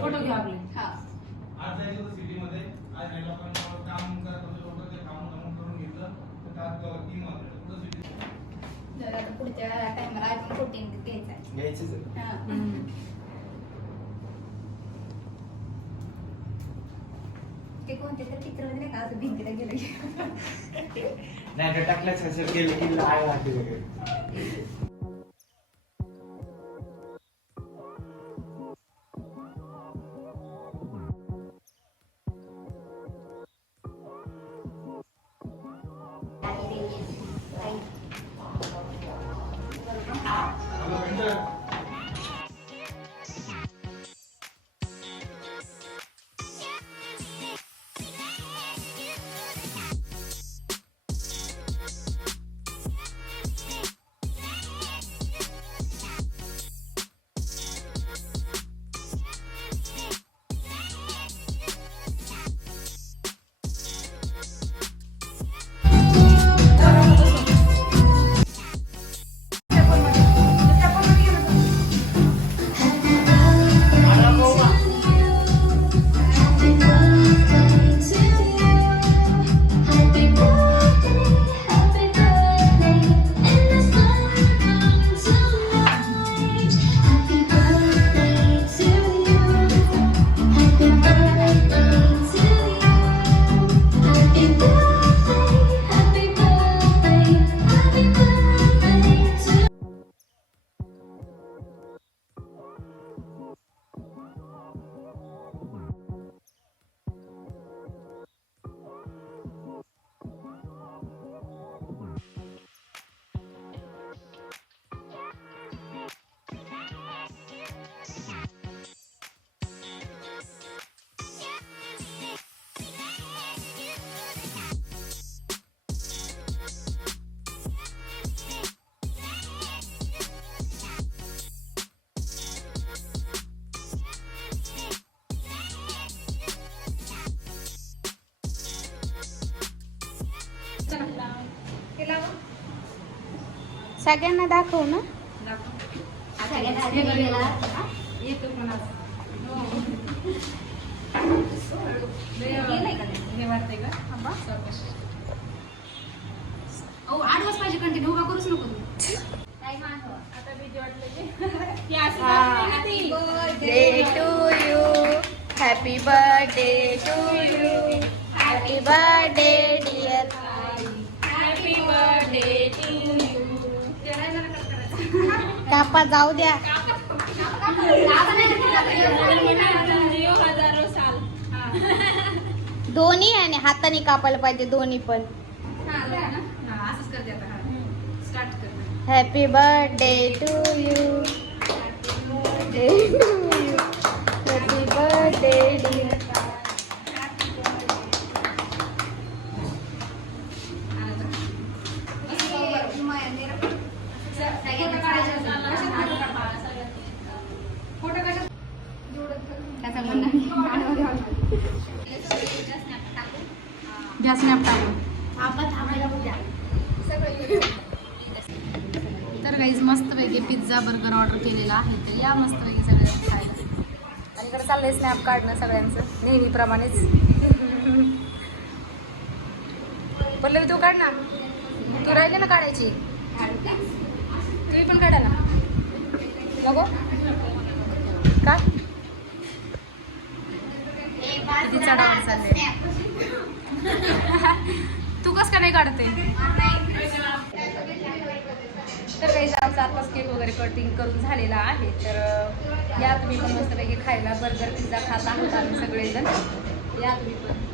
Photo घ्या आपले. आज जायचं होतं सिटीमध्ये, आज काही लोकांना काम करत होतं, ते काम करून घेतलं तर आज 3 वाजले. कुठं सिटी पुढच्या टाइमला अजून प्रोटीन घ्यायचं. ते कोणते तर चित्र मध्ये का असं भिंतीला गेलं नाही टाकल्याच असं गेलं की लाय वाटते. सगळ्यांना दाखव ना. आडवाच पाहिजे कंटिन्यू उभा करूच नको तू. Day to you, happy birthday to you, happy birthday dear, happy birthday to you. कापा जाऊ द्या. दोन्ही आणि हाताने कापायला पाहिजे दोन्ही पण. असंच करते आता. स्टार्ट कर. Happy birthday to you, happy birthday dear. Guess snap टाकू. तर गाईज मस्तपैकी पिझ्झा बर्गर ऑर्डर केलेला आहे. तर या मस्तपैकी सगळ्यांना खायला. आणि इकडे चाललंय स्नॅप काढणं सगळ्यांचं नेहमीप्रमाणेच. पल्लवी तू काढ ना. तू राहिली ना काढायची. तुम्ही पण काढा ना. बघू का किती चढावर चालले. तू कस का नाही काढते. तर काही आमचा आत्ताच केक वगैरे कटिंग करून झालेला आहे. तर या तुम्ही पण मस्तपैकी खायला. बर्गर पिझ्झा खात आहोत आम्ही सगळेजण. या तुम्ही पण.